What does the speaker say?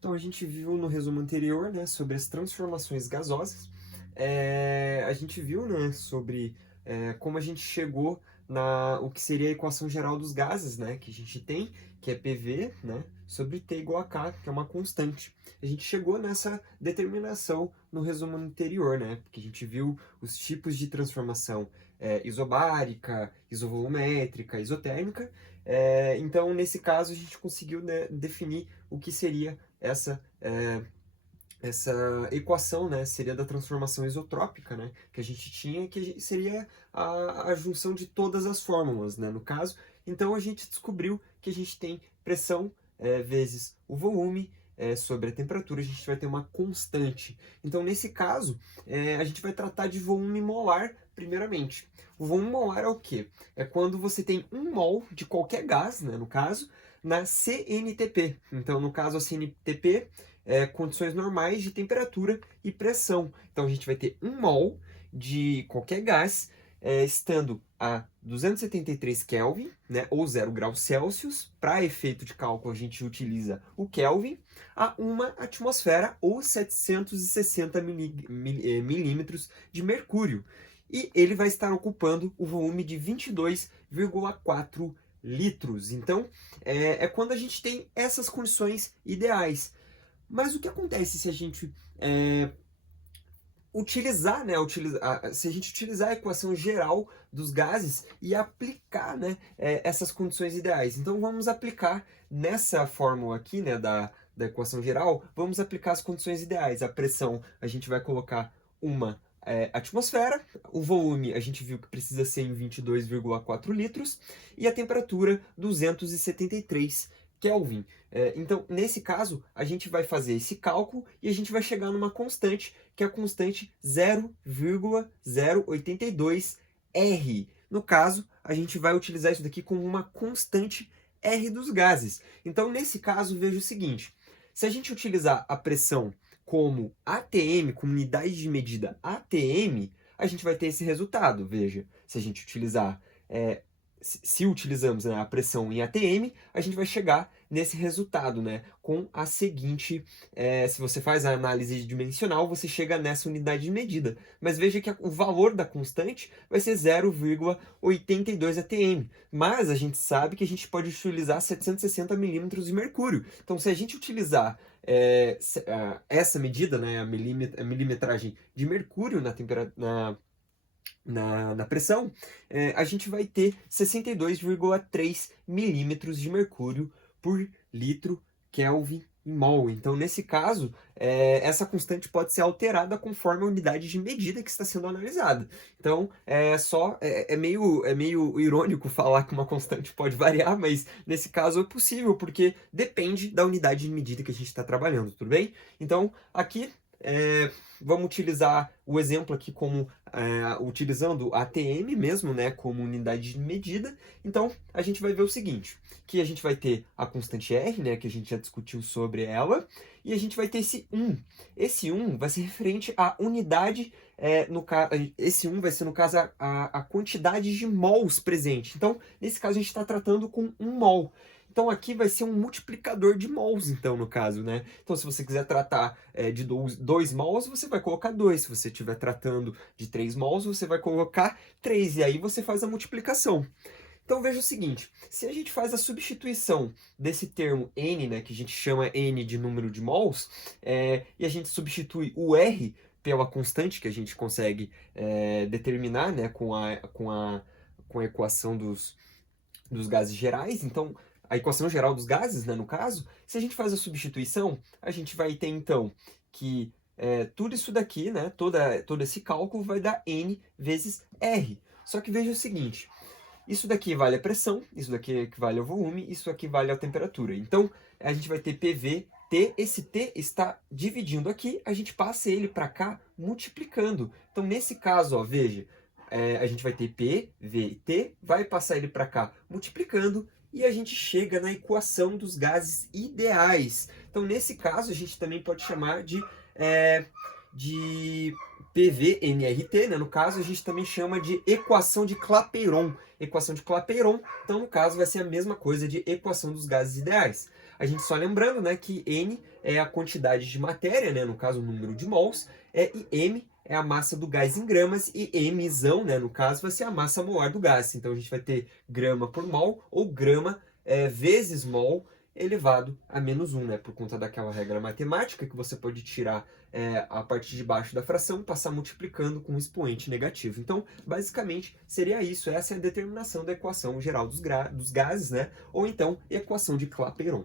Então, a gente viu no resumo anterior, né, sobre as transformações gasosas. A gente viu, né, sobre como a gente chegou na o que seria a equação geral dos gases, né, que a gente tem, que é PV, né, sobre T igual a K, que é uma constante. A gente chegou nessa determinação no resumo anterior, né, porque a gente viu os tipos de transformação isobárica, isovolumétrica, isotérmica. Então, nesse caso, a gente conseguiu, né, definir o que seria essa, essa equação, né, seria da transformação isotrópica, né, que a gente tinha, que seria a junção de todas as fórmulas, né, no caso. Então a gente descobriu que a gente tem pressão vezes o volume sobre a temperatura, a gente vai ter uma constante. Então nesse caso, a gente vai tratar de volume molar primeiramente. O volume molar é o quê? É quando você tem 1 mol de qualquer gás, né, no caso, na CNTP. Então, no caso, a CNTP condições normais de temperatura e pressão. Então a gente vai ter 1 mol de qualquer gás estando a 273 Kelvin, né, ou 0 graus Celsius. Para efeito de cálculo, a gente utiliza o Kelvin, a 1 atmosfera ou 760 milímetros de mercúrio. E ele vai estar ocupando o volume de 22,4 litros. Então, é quando a gente tem essas condições ideais. Mas o que acontece se a gente utilizar, né, se a gente utilizar a equação geral dos gases e aplicar, né, essas condições ideais? Então vamos aplicar nessa fórmula aqui, né, da equação geral, vamos aplicar as condições ideais. A pressão a gente vai colocar uma atmosfera, o volume a gente viu que precisa ser em 22,4 litros e a temperatura 273 Kelvin. Então, nesse caso, a gente vai fazer esse cálculo e a gente vai chegar numa constante, que é a constante 0,082 R. No caso, a gente vai utilizar isso daqui como uma constante R dos gases. Então, nesse caso, veja o seguinte: se a gente utilizar a pressão como ATM, como unidade de medida ATM, a gente vai ter esse resultado. Veja, se a gente utilizar se utilizamos, né, a pressão em ATM, a gente vai chegar nesse resultado, né, com a seguinte, se você faz a análise dimensional, você chega nessa unidade de medida. Mas veja que o valor da constante vai ser 0,82 ATM. Mas a gente sabe que a gente pode utilizar 760 milímetros de mercúrio. Então, se a gente utilizar essa medida, né, a milimetragem de mercúrio na temperatura, na pressão, a gente vai ter 62,3 milímetros de mercúrio por litro Kelvin em mol. Então, nesse caso, essa constante pode ser alterada conforme a unidade de medida que está sendo analisada. Então, é meio irônico falar que uma constante pode variar, mas nesse caso é possível, porque depende da unidade de medida que a gente está trabalhando, tudo bem? Então, aqui vamos utilizar o exemplo aqui como utilizando a ATM mesmo, né, como unidade de medida. Então, a gente vai ver o seguinte, que a gente vai ter a constante R, né, que a gente já discutiu sobre ela, e a gente vai ter esse 1. Esse 1 vai ser referente à unidade, esse 1 vai ser, no caso, a quantidade de mols presente. Então, nesse caso, a gente está tratando com 1 mol. Então aqui vai ser um multiplicador de mols, então, no caso, né? Então, se você quiser tratar de 2 mols, você vai colocar 2. Se você estiver tratando de 3 mols, você vai colocar 3. E aí você faz a multiplicação. Então veja o seguinte, se a gente faz a substituição desse termo N, né, que a gente chama N de número de mols, e a gente substitui o R pela constante que a gente consegue determinar, né, com a equação dos gases gerais, então a equação geral dos gases, né, no caso, se a gente faz a substituição, a gente vai ter então que tudo isso daqui, né, todo esse cálculo vai dar N vezes R. Só que veja o seguinte, isso daqui vale a pressão, isso daqui equivale ao volume, isso aqui vale a temperatura. Então, a gente vai ter PV, T, esse T está dividindo aqui, a gente passa ele para cá multiplicando. Então, nesse caso, ó, veja, a gente vai ter P, V, T, vai passar ele para cá multiplicando, e a gente chega na equação dos gases ideais. Então, nesse caso, a gente também pode chamar de PVNRT, né? No caso, a gente também chama de equação de Clapeyron. Equação de Clapeyron, então, no caso, vai ser a mesma coisa de equação dos gases ideais. a gente só lembrando, né, que N é a quantidade de matéria, né, no caso o número de mols, e M é a massa do gás em gramas, e Mzão, né, no caso, vai ser a massa molar do gás. Então a gente vai ter grama por mol, ou grama vezes mol, elevado a -1, né? Por conta daquela regra matemática que você pode tirar a parte de baixo da fração e passar multiplicando com um expoente negativo. Então, basicamente, seria isso. Essa é a determinação da equação geral dos gases, né? Ou então, equação de Clapeyron.